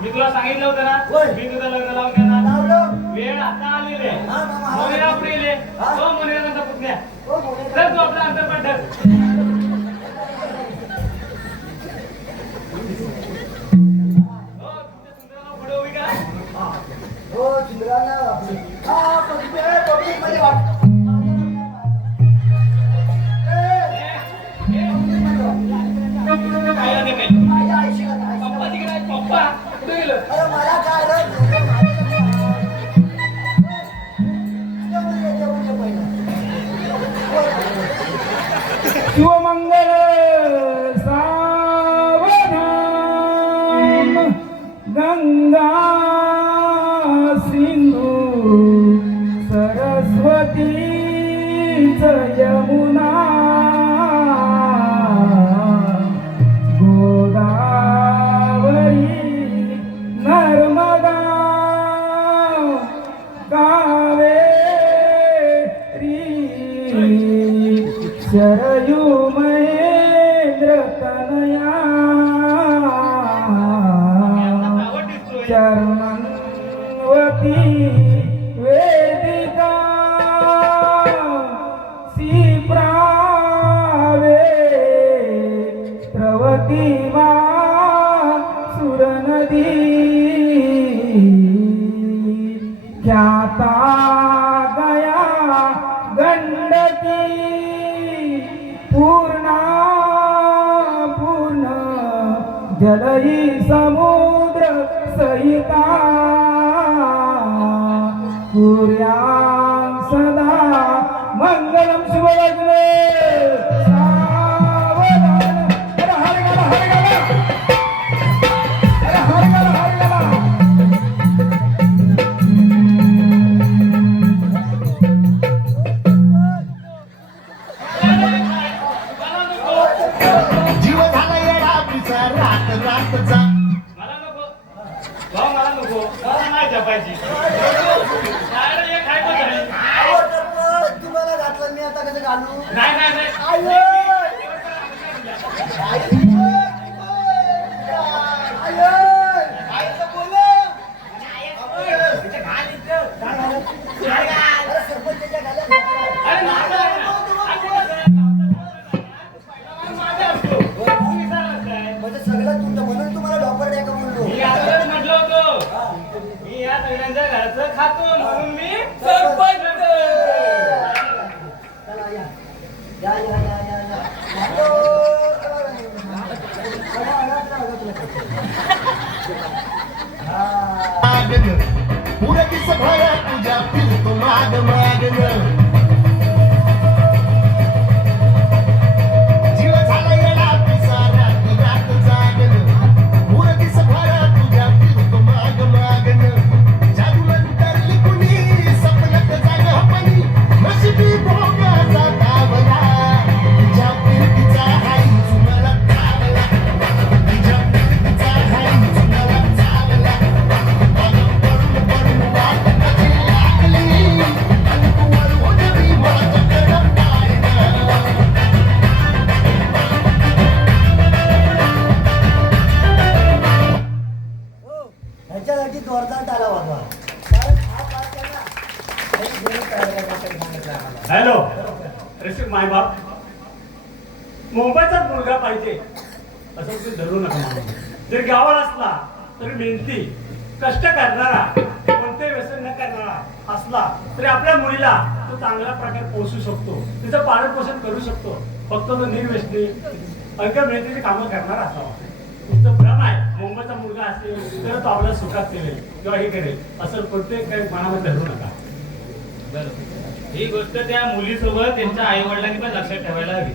मी तुला सांगितलं होतं ना होय. मी तुझं लग्न लावून देणार लावलं वेळ आता आलेली आहे हा, मग मला- मुलीला पुढे गेले हा? तो मुलीला पुतण्या हो मोठे तर तू आपला अंतर पडत पुढे उभी करा हो चंद्राना हा पब्लिक मध्ये वाट काय झालं काय? माझ्या आईशी का नाही? पप्पा तिकडे आहेत, पप्पा कुठे गेलं अरे मला काय रे शिवमंगल सावधान गंगा सिंधू सरस्वती यमुना गोदावरी नर्मदा कावेरी शरयू महेंद्र तनया आवड दिसतोय चर्मन्वती वेदिका सीप्रावे प्रवती मा सुरनदी ख्याता गया गंडकी पूर्णा पूर्ण जलई समुद्र सहिता सूर्यां सदा मंगलम शिवलग्ने सावधान अरे हर गला अरे हर गला जपायची काय एक हाय पण झाली. अहो, सरपंच, तुम्हाला घातलं मी आता कसं घालू नाही नाही नाही आयो अरे नाही, नाही, माझा असतो. तू विचारलास काय? म्हणजे सगळं तुमचं म्हणून तुम्हाला डॉक्टर द्या का म्हणलो मी आताच म्हटलं होतो मी या सगळ्यांच्या घराचं खातो म्हणून मी सरपंच. चला या. पुढे दिसत भया तुझ्या फिरतो माग मागन जीव झाला येडा पिसारा रात जागन पुढे दिसत भया तुझ्या फिरतो माग मागन जादूनंतरली कुणी सपनात जाग हपणी नशिबी भोगाचा तावला तुझ्या फिरतीचा हाय तुम्हाला तावला तुझ्या फिरतीचा हाय तुम्हाला तावला ह्याच्यासाठी जोरदार टाळा वाजवा कारण हा पास आहे ना. हे दोन्ही टाळ्या काहीतरी सांगितलं आम्हाला. हॅलो रसिक मायबाप मुंबईचाच मुलगा पाहिजे असं तुम्ही धरू नका मला. जर गावात असला तरी मेहनती कष्ट करणारा कोणते व्यसन न करणारा असला तरी आपल्या मुलीला तो चांगल्या प्रकारे पोहोचू शकतो तिचं पालन पोषण करू शकतो फक्त तो निर्व्यसनी अल्प मेहनतीची कामं करणारा असावा. तुमचं भ्रम आहे मुंबईचा मुलगा असेल तर तो आपल्याला सुखात करेल किंवा हे करेल असं प्रत्येक काही मनामध्ये धरू नका. बरं ही गोष्ट त्या मुलीसोबत त्यांच्या आई वडिलांनी पण लक्षात ठेवायला हवी.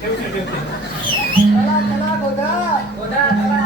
ठेवते चला गोदा गोदा, चला